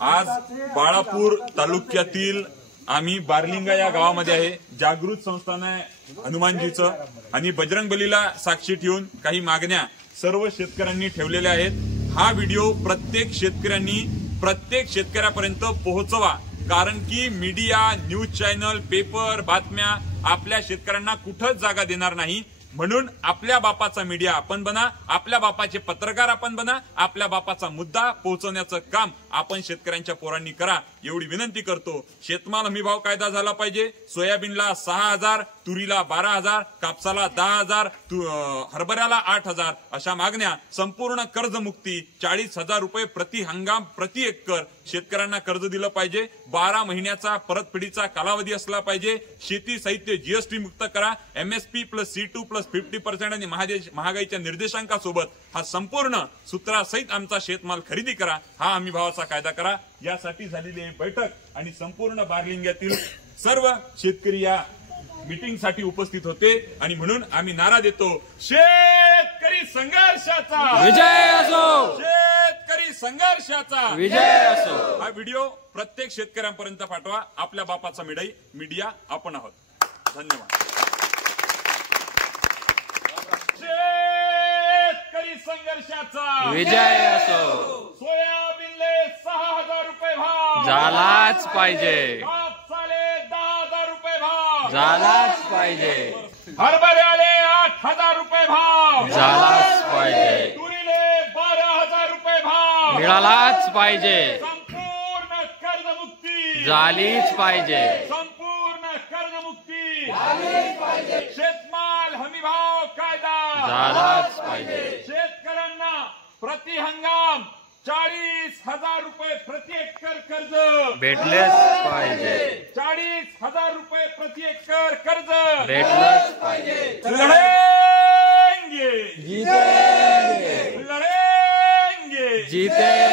आज बाळापूर तालुक्यातील आम्ही बारलिंगा या गावामध्ये आहे. जागृत संस्थान आहे हनुमानजीचं आणि बजरंगबलीला साक्षी ठेवून काही मागण्या सर्व शेतकऱ्यांनी ठेवलेल्या आहेत. हा व्हिडिओ प्रत्येक शेतकऱ्यापर्यंत पोहोचवा, कारण की मीडिया, न्यूज चॅनल, पेपर, बातम्या आपल्या शेतकऱ्यांना कुठंच जागा देणार नाही. म्हणून आपल्या बापाचा मीडिया आपण बना, आपल्या बापाचे पत्रकार आपण बना, आपल्या बापाचा मुद्दा पोहोचवण्याचं काम आपण शेतकऱ्यांच्या पोरांनी करा एवढी विनंती करतो. शेतमाल हमी भाव कायदा झाला पाहिजे. सोयाबीनला 6,000, तुरीला 12,000, कापसाला 10,000, हरभऱ्याला 8,000 अशा मागण्या. संपूर्ण कर्जमुक्ती, 40,000 रुपये प्रति हंगाम प्रति एकर शेतकऱ्यांना कर्ज दिलं पाहिजे. 12 महिन्याचा परतफेडीचा कालावधी असला पाहिजे. शेती साहित्य जीएसटी मुक्त करा. एमएसपी प्लस C2 प्लस 50% आणि महागाईच्या निर्देशांकासोबत हा संपूर्ण सूत्रासहित आमचा शेतमाल खरेदी करा. हा हमी भावाचा कायदा करा. यासाठी झालेली बैठक आणि संपूर्ण बारलिंग्यातील सर्व शेतकरी या मीटिंगसाठी उपस्थित होते आणि म्हणून आम्ही नारा देतो, शेतकरी संघर्षाचा विजय असो, शेतकरी संघर्षाचा विजय असो. हा व्हिडिओ प्रत्येक शेतकऱ्यांपर्यंत पाठवा. आपल्या बापाचा मीडिया आपण आहोत. धन्यवाद. शेतकरी संघर्षाचा विजय असो. सोयाबीनले 6,000 रुपये भाव झालाच पाहिजे, कापसाले 10,000 रुपये भाव झालाच पाहिजे, हरभऱ्याले 8,000 रुपये भाव झालाच पाहिजे, तुरीले 12,000 रुपये भाव मिळालाच पाहिजे, संपूर्ण कर्जमुक्ती झालीच पाहिजे, संपूर्ण कर्जमुक्ती झालीच पाहिजे. शेतमाल हमी भाव कायदा झालाच पाहिजे. शेतकऱ्यांना प्रति हंगाम 40,000 रुपये प्रति एकर कर्ज भेटलेच पाहिजे, 40,000 रुपये प्रति एकर कर्ज भेटलंच पाहिजे. लढेंगे जीतेंगे, लढेंगे जीतेंगे.